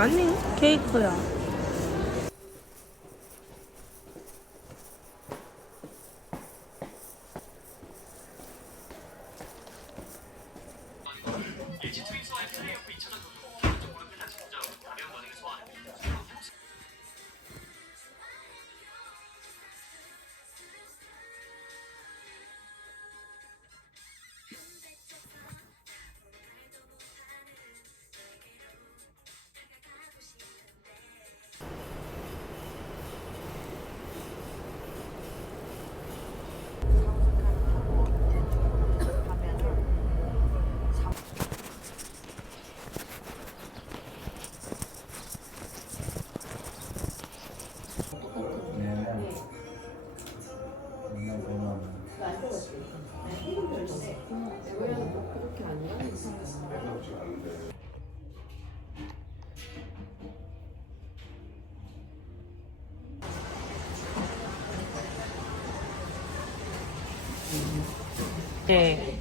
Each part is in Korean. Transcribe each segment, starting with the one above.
아니, 케이크야. 네.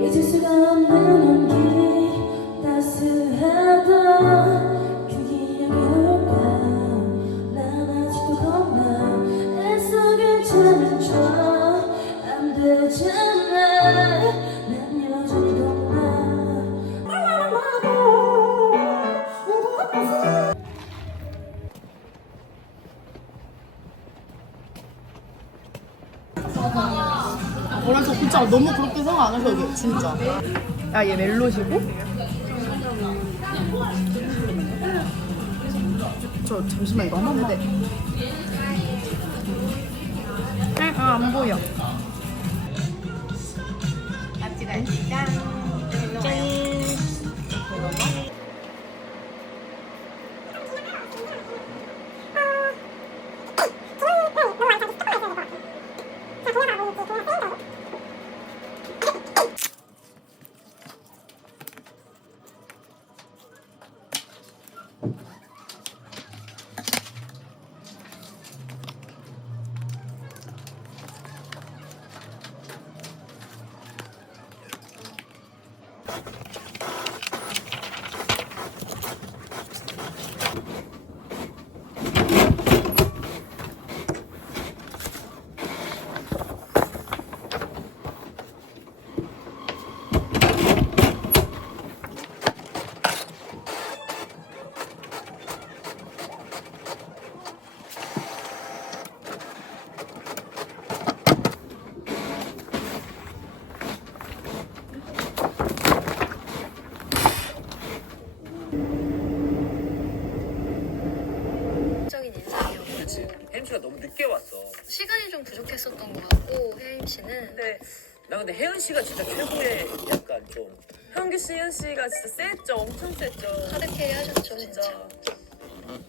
잊을 수가 없는 온기 따스하던 그 기억이 올까 난 아직도 겁나 애써 괜찮은 척 안 되잖아 난 여전히 겁나 뭐랄까 진짜 너무 그렇게 생각 안 해서 이게 진짜. 야 얘 멜로시고? 저 잠시만 이거 한 번만. 안 보여. 혜임 씨가 너무 늦게 왔어. 시간이 좀 부족했었던 것 같고 혜임 씨는 나 근데 혜연 씨가 진짜 최고의 약간 좀 현규 씨, 혜연 씨가 진짜 셌죠. 엄청 셌죠. 하드캐리 하셨죠 진짜.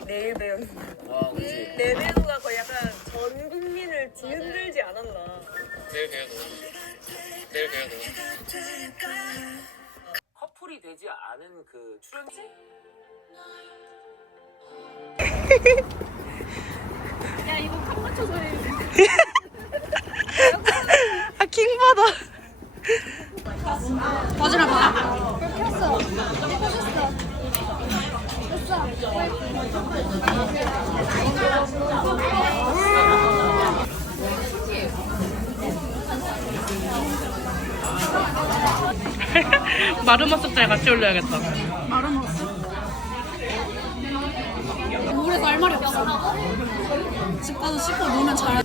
내일 배우. 와, 그치. 내 배우가 거의 약간 전 국민을 뒤흔들지 않았나. 내일 뵈요 너. 커플이 되지 않은 그 출연진? 아, 킹받아. 마르모스짤 같이 올려야겠다. 물에서 할 말이 없어. 집 가서 씻고 노면 잘.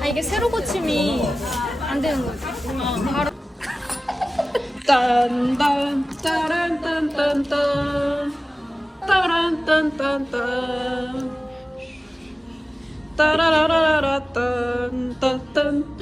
아 이게 세로 고침이 안 되는 거지. 바로 딴딴 따란딴딴딴 따란딴딴딴 따라라라라 딴딴딴.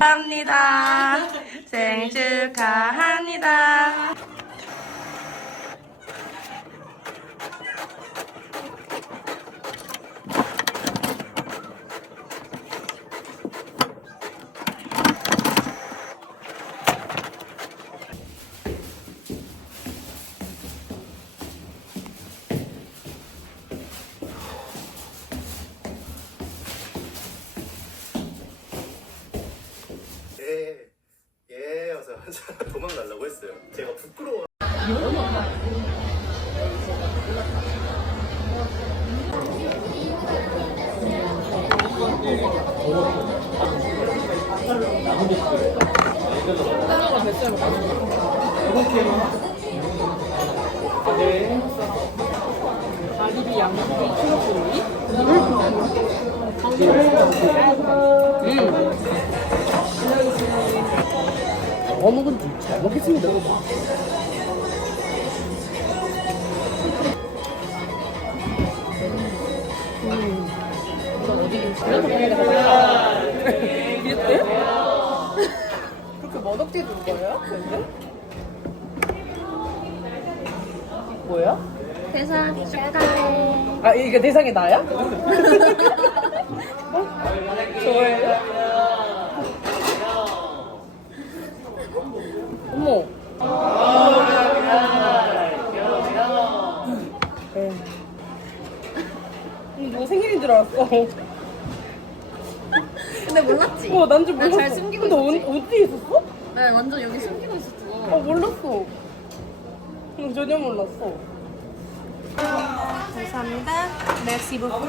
합니다. 생일 축하합니다. 예, 하면서 도망가려고 했어요. 제가 부끄러워. 어묵은 잘 먹겠습니다. 그렇게 머덕지 둔 거예요? 근데? 뭐야? 대상 축하해. 아 이게 대상이 나야? 저예요? 어머. 너 생일인 줄 알았어. 근데 몰랐지? 난 줄 몰랐어. 잘 숨기고 근데 있었지? 어디 있었어? 네, 완전 여기 숨기고 있었어. 몰랐어. 전혀 몰랐어. 감사합니다. Merci beaucoup.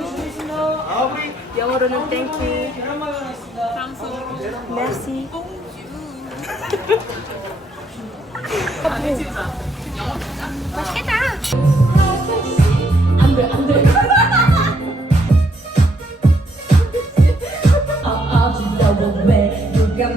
영어로는 thank you. 프랑스어. Merci. 왜 누가